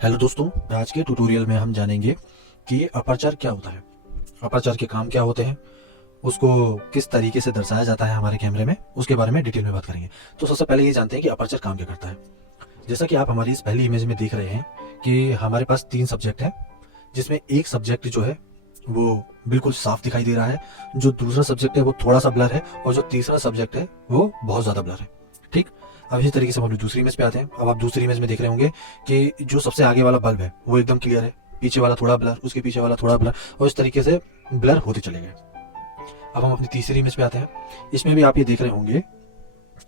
Hello दोस्तों, आज के ट्यूटोरियल में हम जानेंगे कि अपर्चर क्या होता है, अपर्चर के काम क्या होते हैं, उसको किस तरीके से दर्शाया जाता है हमारे कैमरे में, उसके बारे में डिटेल में बात करेंगे। तो सबसे पहले ये जानते हैं कि अपर्चर काम क्या करता है। जैसा कि आप हमारी इस पहली इमेज में देख रहे हैं कि हमारे पास 3 सब्जेक्ट हैं, जिसमें एक सब्जेक्ट जो है वो बिल्कुल साफ दिखाई दे रहा है, जो दूसरा सब्जेक्ट है वो थोड़ा सा ब्लर है, और जो तीसरा सब्जेक्ट है वो बहुत ज़्यादा ब्लर है। ठीक, अब इसी तरीके से हम लोग दूसरी इमेज पे आते हैं। अब आप दूसरी इमेज में देख रहे होंगे कि जो सबसे आगे वाला बल्ब है वो एकदम क्लियर है, पीछे वाला थोड़ा ब्लर, उसके पीछे वाला थोड़ा ब्लर, और इस तरीके से ब्लर होते चले गए। अब हम अपनी तीसरी इमेज पे आते हैं। इसमें भी आप ये देख रहे होंगे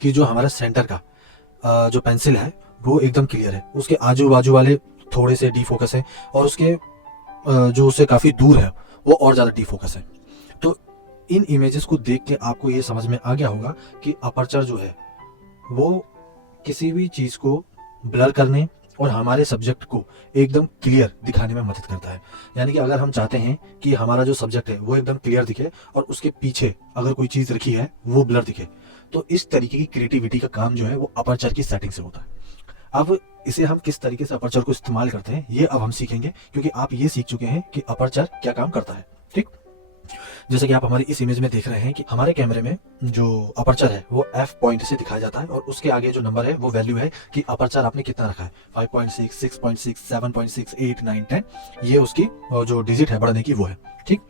कि जो हमारा सेंटर का जो पेंसिल है वो एकदम क्लियर है, उसके आजू बाजू वाले थोड़े से डी फोकस है, और उसके जो उससे काफ़ी दूर है वो और ज़्यादा डी फोकस है। तो इन इमेजेस को देख के आपको ये समझ में आ गया होगा कि अपर्चर जो है वो किसी भी चीज को ब्लर करने और हमारे सब्जेक्ट को एकदम क्लियर दिखाने में मदद करता है। यानी कि अगर हम चाहते हैं कि हमारा जो सब्जेक्ट है वो एकदम क्लियर दिखे और उसके पीछे अगर कोई चीज रखी है वो ब्लर दिखे, तो इस तरीके की क्रिएटिविटी का काम जो है वो अपर्चर की सेटिंग से होता है। अब इसे हम किस तरीके से अपर्चर को इस्तेमाल करते हैं ये अब हम सीखेंगे, क्योंकि आप ये सीख चुके हैं कि अपर्चर क्या काम करता है। ठीक, जैसे कि आप हमारी इस इमेज में देख रहे हैं कि हमारे कैमरे में जो अपर्चर है वो एफ पॉइंट से दिखाया जाता है, और उसके आगे जो नंबर है वो वैल्यू है कि अपर्चर आपने कितना रखा है, 5.6, 6.6, 7.6, 8, 9, 10, ये उसकी जो डिजिट है बढ़ने की वो है। ठीक,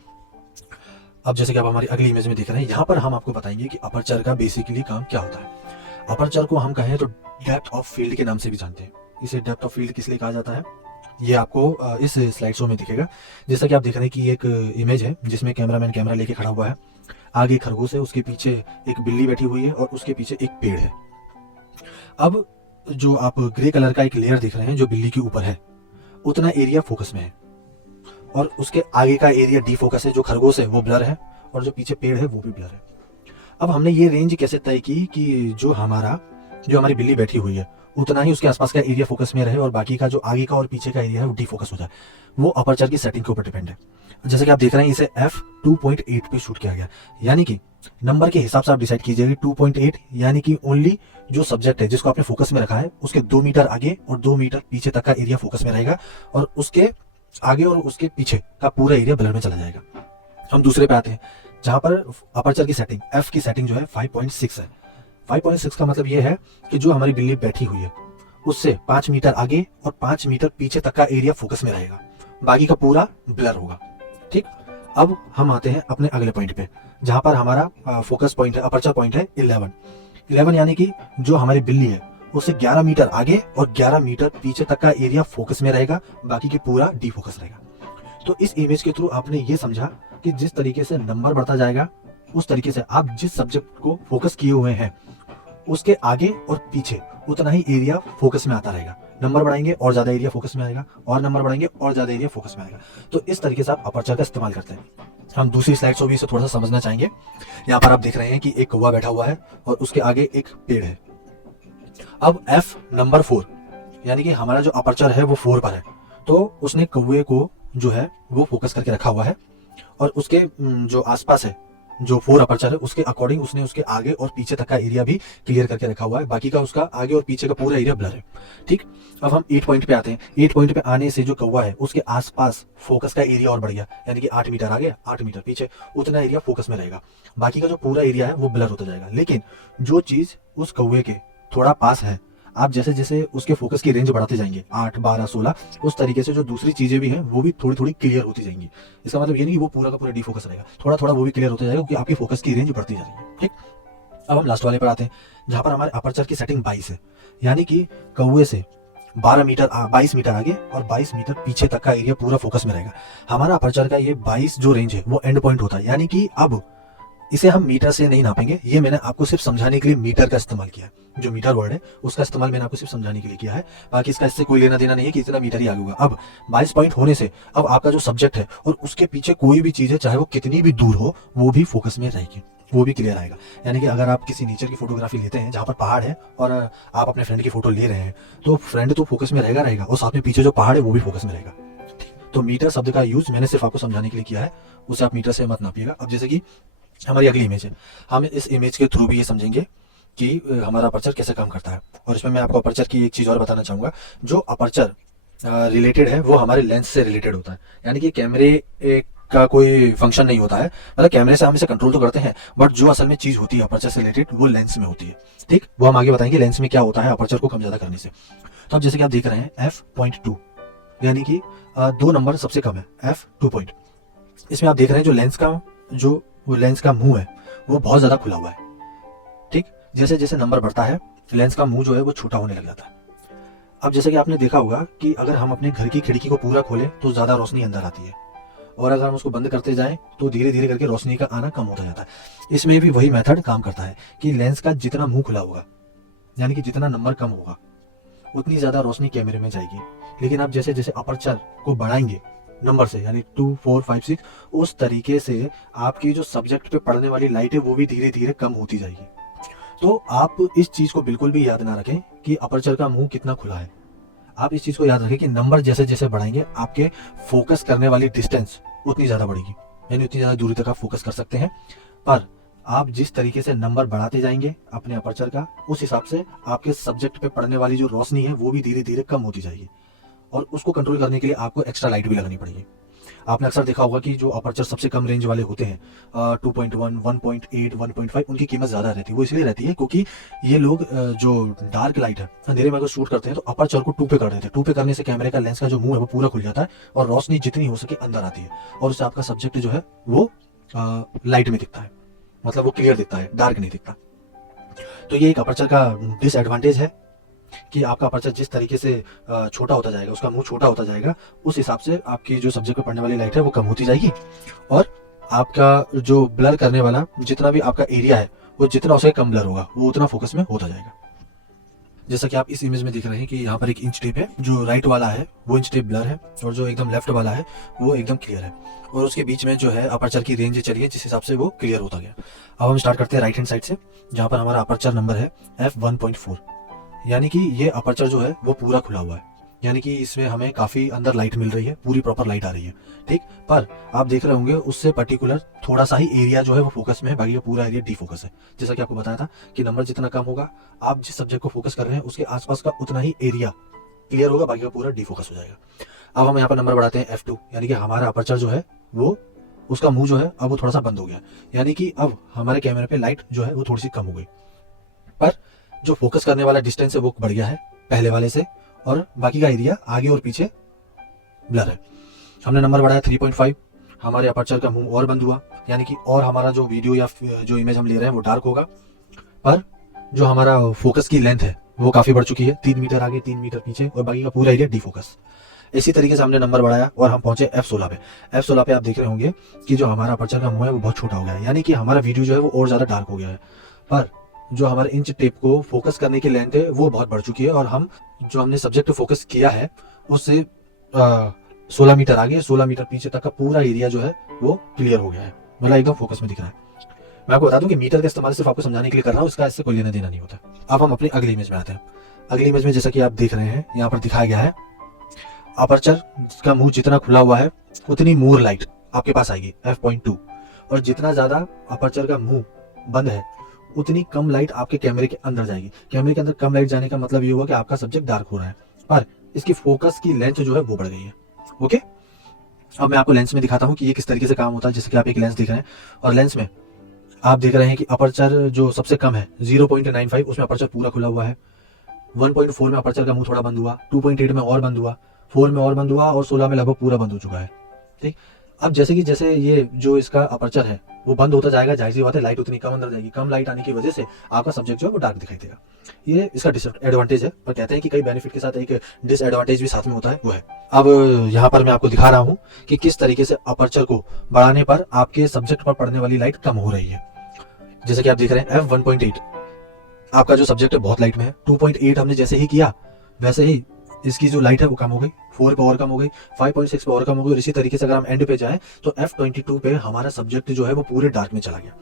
अब जैसे कि आप हमारी अगली इमेज में देख रहे हैं, यहाँ पर हम आपको बताएंगे कि अपर्चर का बेसिकली काम क्या होता है। अपर्चर को हम कहें तो डेप्थ ऑफ फील्ड के नाम से भी जानते हैं। इसे डेप्थ ऑफ फील्ड किस लिए कहा जाता है ये आपको इस स्लाइड शो में दिखेगा। जैसा कि आप देख रहे हैं कि ये एक इमेज है जिसमें कैमरामैन कैमरा लेके खड़ा हुआ है, आगे खरगोश है, उसके पीछे एक बिल्ली बैठी हुई है, और उसके पीछे एक पेड़ है। अब जो आप ग्रे कलर का एक लेयर देख रहे हैं जो बिल्ली के ऊपर है, उतना एरिया फोकस में है, और उसके आगे का एरिया डी फोकस है। जो खरगोश है वो ब्लर है, और जो पीछे पेड़ है वो भी ब्लर है। अब हमने ये रेंज कैसे तय की कि जो हमारी बिल्ली बैठी हुई है उतना ही उसके आसपास का एरिया फोकस में रहे, और बाकी का जो आगे का और पीछे का एरिया है वो डी फोकस हो जाए। वो अपर्चर की सेटिंग के ऊपर डिपेंड है। जैसे कि आप देख रहे हैं इसे f2.8 पे शूट किया गया, यानी कि नंबर के हिसाब से आप डिसाइड कीजिएगा 2.8 यानी कि ओनली जो सब्जेक्ट है जिसको आपने फोकस में रखा है उसके 2 मीटर आगे और 2 मीटर पीछे तक का एरिया फोकस में रहेगा, और उसके आगे और उसके पीछे का पूरा एरिया ब्लर में चला जाएगा। हम दूसरे पे आते हैं, जहां पर अपर्चर की सेटिंग f की सेटिंग जो है 5.6 है। 5.6 का मतलब ये है कि जो हमारी बिल्ली बैठी हुई है उससे 5 मीटर आगे और 5 मीटर पीछे तक का एरिया फोकस में रहेगा, बाकी का पूरा ब्लर होगा। ठीक, अब हम आते हैं अपने अगले पॉइंट पे, जहां पर हमारा फोकस पॉइंट है, अपर्चर पॉइंट है 11 यानी कि जो हमारी बिल्ली है उससे 11 मीटर आगे और 11 मीटर पीछे तक का एरिया फोकस में रहेगा, बाकी की पूरा डी फोकस रहेगा। तो इस इमेज के थ्रू आपने ये समझा कि जिस तरीके से नंबर बढ़ता जाएगा उस तरीके से आप जिस सब्जेक्ट को फोकस किए हुए हैं उसके आगे और पीछे उतना ही एरिया फोकस में आता रहेगा। नंबर बढ़ाएंगे और ज्यादा एरिया फोकस में आएगा, और नंबर बढ़ाएंगे और ज्यादा एरिया फोकस में आएगा। तो इस तरीके से आप अपर्चर का इस्तेमाल करते हैं। हम दूसरी स्लाइड से भी इसे थोड़ा सा समझना चाहेंगे। यहाँ पर आप देख रहे हैं कि एक कौवा बैठा हुआ है और उसके आगे एक पेड़ है। अब f नंबर 4 यानी कि हमारा जो अपर्चर है वो 4 पर है, तो उसने कौवे को जो है वो फोकस करके रखा हुआ है, और उसके जो आसपास है जो 4 अपर्चर है उसके अकॉर्डिंग उसने उसके आगे और पीछे तक का एरिया भी क्लियर करके रखा हुआ है, बाकी का उसका आगे और पीछे का पूरा एरिया ब्लर है। ठीक, अब हम 8 पॉइंट पे आते हैं। 8 पॉइंट पे आने से जो कौवा है उसके आसपास फोकस का एरिया और बढ़ गया, यानी कि 8 मीटर आगे 8 मीटर पीछे उतना एरिया फोकस में रहेगा, बाकी का जो पूरा एरिया है वो ब्लर होता जाएगा। लेकिन जो चीज उस कौवे के थोड़ा पास है, आप जैसे जैसे उसके फोकस की रेंज बढ़ाते जाएंगे 8, 12, 16, उस तरीके से जो दूसरी चीजें भी हैं वो भी थोड़ी थोड़ी क्लियर होती जाएंगी। इसका मतलब ये नहीं कि वो पूरा का पूरा डी फोकस रहेगा, थोड़ा थोड़ा वो भी क्लियर होता जाएगा, क्योंकि आपकी फोकस की रेंज बढ़ती जा रही है। ठीक, अब हम लास्ट वाले पर आते हैं, जहां पर हमारे अपर्चर की सेटिंग 22 है, यानी कि कौवे से 22 मीटर आगे और 22 मीटर पीछे तक का एरिया पूरा फोकस में रहेगा। हमारा अपर्चर का ये 22 जो रेंज है वो एंड पॉइंट होता है, यानी कि अब इसे हम मीटर से नहीं नापेंगे। ये मैंने आपको सिर्फ समझाने के लिए मीटर का इस्तेमाल किया है, जो मीटर वर्ड है उसका इस्तेमाल मैंने आपको सिर्फ समझाने के लिए किया है, बाकी इसका इससे कोई लेना देना नहीं है कि इतना मीटर ही आगे होगा। अब 22 पॉइंट होने से अब आपका जो सब्जेक्ट है और उसके पीछे कोई भी चीज है, चाहे वो कितनी भी दूर हो, वो भी फोकस में रहेगी, वो भी क्लियर आएगा। यानी कि अगर आप किसी नेचर की फोटोग्राफी लेते हैं जहां पर पहाड़ है और आप अपने फ्रेंड की फोटो ले रहे हैं, तो फ्रेंड तो फोकस में रहेगा रहेगा और साथ में पीछे जो पहाड़ है वो भी फोकस में रहेगा। तो मीटर शब्द का यूज मैंने सिर्फ आपको समझाने के लिए किया है, उसे आप मीटर से मत नापिएगा। अब जैसे कि हमारी अगली इमेज है, हम इस इमेज के थ्रू भी ये समझेंगे कि हमारा अपर्चर कैसे काम करता है। और इसमें मैं आपको अपर्चर की एक चीज और बताना चाहूंगा। जो अपर्चर रिलेटेड है वो हमारे लेंस से रिलेटेड होता है। यानी कि कैमरे का कोई फंक्शन नहीं होता है, मतलब कैमरे से हम इसे कंट्रोल तो करते हैं, बट जो असल में चीज होती है अपर्चर से रिलेटेड वो लेंस में होती है। ठीक, वो हम आगे बताएंगे लेंस में क्या होता है अपर्चर को कम ज्यादा करने से। तो अब जैसे कि आप देख रहे हैं f.2, यानी कि 2 नंबर सबसे कम है f2 पॉइंट। इसमें आप देख रहे हैं जो लेंस का मुंह है वो बहुत ज्यादा खुला हुआ है। ठीक, जैसे जैसे नंबर बढ़ता है लेंस का मुंह जो है वो छोटा होने लग जाता है। अब जैसे कि आपने देखा होगा कि अगर हम अपने घर की खिड़की को पूरा खोलें तो ज्यादा रोशनी अंदर आती है, और अगर हम उसको बंद करते जाएं तो धीरे धीरे करके रोशनी का आना कम होता जाता है। इसमें भी वही मेथड काम करता है कि लेंस का जितना मुंह खुला होगा, यानी कि जितना नंबर कम होगा, उतनी ज्यादा रोशनी कैमरे में जाएगी। लेकिन आप जैसे जैसे अपर्चर को बढ़ाएंगे नंबर से, यानी 2, 4, 5, 6, उस तरीके से आपकी जो सब्जेक्ट पे पड़ने वाली लाइट है वो भी धीरे धीरे कम होती जाएगी। तो आप इस चीज को बिल्कुल भी याद ना रखें कि अपर्चर का मुंह कितना खुला है। आप इस चीज को याद रखें कि नंबर जैसे जैसे बढ़ाएंगे आपके फोकस करने वाली डिस्टेंस उतनी ज्यादा बढ़ेगी, यानी उतनी ज्यादा दूरी तक आप फोकस कर सकते हैं। पर आप जिस तरीके से नंबर बढ़ाते जाएंगे अपने अपर्चर का, उस हिसाब से आपके सब्जेक्ट पे पड़ने वाली जो रोशनी है वो भी धीरे धीरे कम होती जाएगी, और उसको कंट्रोल करने के लिए आपको एक्स्ट्रा लाइट भी लगानी पड़ेगी। आपने अक्सर देखा होगा कि जो अपर्चर सबसे कम रेंज वाले होते हैं 2.1, 1.8, 1.5, उनकी कीमत ज्यादा रहती है। वो इसलिए रहती है क्योंकि ये लोग जो डार्क लाइट है अंधेरे में अगर शूट करते हैं तो अपर्चर को 2 पे कर देते हैं। 2 पे करने से कैमरे का लेंस का जो मुंह है वो पूरा खुल जाता है और रोशनी जितनी हो सके अंदर आती है, और उससे आपका सब्जेक्ट जो है वो लाइट में दिखता है, मतलब वो क्लियर दिखता है, डार्क नहीं दिखता। तो ये एक अपर्चर का डिसएडवांटेज है कि आपका अपर्चर जिस तरीके से छोटा होता जाएगा, उसका मुंह छोटा होता जाएगा, उस हिसाब से आपकी जो सब्जेक्ट पे पड़ने वाली लाइट है वो कम होती जाएगी, और आपका जो ब्लर करने वाला जितना भी आपका एरिया है वो जितना उसे कम ब्लर होगा वो उतना फोकस में होता जाएगा। जैसा कि आप इस इमेज में देख रहे हैं कि यहाँ पर एक इंच टेप है, जो राइट वाला है वो इंच टेप ब्लर है, और जो एकदम लेफ्ट वाला है वो एकदम क्लियर है, और उसके बीच में जो है अपर्चर की रेंज चली है जिस हिसाब से वो क्लियर होता गया। अब हम स्टार्ट करते हैं राइट हैंड साइड से, जहाँ पर हमारा अपर्चर नंबर है f1.4, यानी कि ये अपर्चर जो है वो पूरा खुला हुआ है, यानी कि इसमें हमें काफी अंदर लाइट मिल रही है, पूरी प्रॉपर लाइट आ रही है। ठीक, पर आप देख रहे होंगे उससे पर्टिकुलर थोड़ा सा ही एरिया जो है वो फोकस में है, बाकी का पूरा एरिया डी फोकस है। जैसा कि आपको बताया था कि नंबर जितना कम होगा, आप जिस सब्जेक्ट को फोकस कर रहे हैं उसके आसपास का उतना ही एरिया क्लियर होगा, बाकी का पूरा डी फोकस हो जाएगा। अब हम यहाँ पर नंबर बढ़ाते हैं f2, यानी कि हमारा अपर्चर जो है वो, उसका मुंह जो है अब वो थोड़ा सा बंद हो गया, यानी कि अब हमारे कैमरे पे लाइट जो है वो थोड़ी सी कम हो गई, पर जो फोकस करने वाला डिस्टेंस है वो बढ़ गया है पहले वाले से, और बाकी का एरिया आगे और पीछे ब्लर है। हमने नंबर बढ़ाया 3.5, हमारे अपर्चर का मुंह और बंद हुआ, यानी कि और हमारा जो वीडियो या जो इमेज हम ले रहे हैं वो डार्क होगा, पर जो हमारा फोकस की लेंथ है वो काफी बढ़ चुकी है, 3 मीटर आगे 3 मीटर पीछे, और बाकी का पूरा एरिया डी फोकस। इसी तरीके से हमने नंबर बढ़ाया और हम पहुंचे f16 पे। f16 पे आप देख रहे होंगे कि जो हमारा अपर्चर का मुंह है वो बहुत छोटा हो गया है, यानी कि हमारा वीडियो जो है वो और ज्यादा डार्क हो गया है, पर जो हमारे इंच टेप को फोकस करने की लेंथ है वो बहुत बढ़ चुकी है, और हम जो हमने सब्जेक्ट फोकस किया है उससे 16 मीटर आगे 16 मीटर पीछे तक का पूरा एरिया जो है वो क्लियर हो गया है, मतलब एकदम फोकस में दिख रहा है। मैं आपको बता दूं कि मीटर का इस्तेमाल सिर्फ आपको समझाने के लिए कर रहा हूँ, इसका इससे कोई लेना देना नहीं होता। अब हम अपनी अगली इमेज में आते हैं। अगली इमेज में जैसा कि आप देख रहे हैं यहाँ पर दिखाया गया है अपर्चर का मुंह जितना खुला हुआ है उतनी मोर लाइट आपके पास आएगी f.2, और जितना ज्यादा अपर्चर का मुंह बंद है उतनी कम लाइट आपके कैमरे के अंदर जाएगी। कैमरे के अंदर कम लाइट जाने का मतलब ये हुआ कि आपका सब्जेक्ट डार्क हो रहा है, पर इसकी फोकस की लेंथ जो है वो बढ़ गई है। ओके, अब मैं आपको लेंस में दिखाता हूँ कि ये किस तरीके से काम होता है। जैसे कि आप एक लेंस देख रहे हैं, और लेंस में आप देख रहे हैं कि अपर्चर जो सबसे कम है 0.95, उसमें अपर्चर पूरा खुला हुआ है। 1.4 में अपर्चर का मुंह थोड़ा बंद हुआ, 2.8 में और बंद हुआ, 4 में और बंद हुआ, और 16 में लगभग पूरा बंद हो चुका है। ठीक, अब जैसे कि जैसे ये जो इसका अपर्चर है वो बंद होता जाएगा, जाहिर सी बात है लाइट उतनी कम अंदर जाएगी, कम लाइट आने की वजह से आपका सब्जेक्ट जो है वो डार्क दिखाई देगा। ये इसका डिसएडवांटेज है, पर कहते हैं कि कई बेनिफिट के साथ एक डिसएडवांटेज भी साथ में होता है, वो है। अब यहाँ पर मैं आपको दिखा रहा हूँ कि किस तरीके से अपर्चर को बढ़ाने पर आपके सब्जेक्ट पर पड़ने वाली लाइट कम हो रही है। जैसे कि आप देख रहे हैं f1.8, आपका जो सब्जेक्ट है बहुत लाइट में है। 2.8 हमने जैसे ही किया वैसे ही इसकी जो लाइट है वो कम हो गई, 4 पे और कम हो गई, 5.6 पे और कम हो गई, और इसी तरीके से अगर हम एंड पे जाएं तो f22 पे हमारा सब्जेक्ट जो है वो पूरे डार्क में चला गया।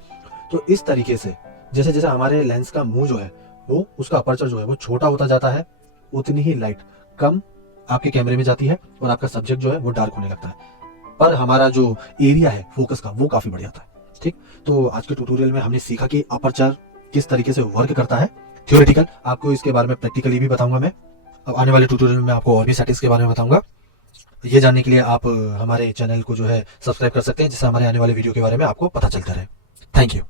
तो इस तरीके से जैसे जैसे हमारे लेंस का मुंह जो है वो, उसका अपर्चर जो है वो छोटा होता जाता है, उतनी ही लाइट कम आपके कैमरे में जाती है और आपका सब्जेक्ट जो है वो डार्क होने लगता है, पर हमारा जो एरिया है फोकस का वो काफी बढ़ जाता है। ठीक, तो आज के ट्यूटोरियल में हमने सीखा कि अपर्चर किस तरीके से वर्क करता है। थ्योरेटिकल आपको इसके बारे में प्रैक्टिकली भी बताऊंगा मैं। अब आने वाले ट्यूटोरियल में मैं आपको और भी सेटिंग्स के बारे में बताऊंगा। ये जानने के लिए आप हमारे चैनल को जो है सब्सक्राइब कर सकते हैं, जिससे हमारे आने वाले वीडियो के बारे में आपको पता चलता रहे। Thank you.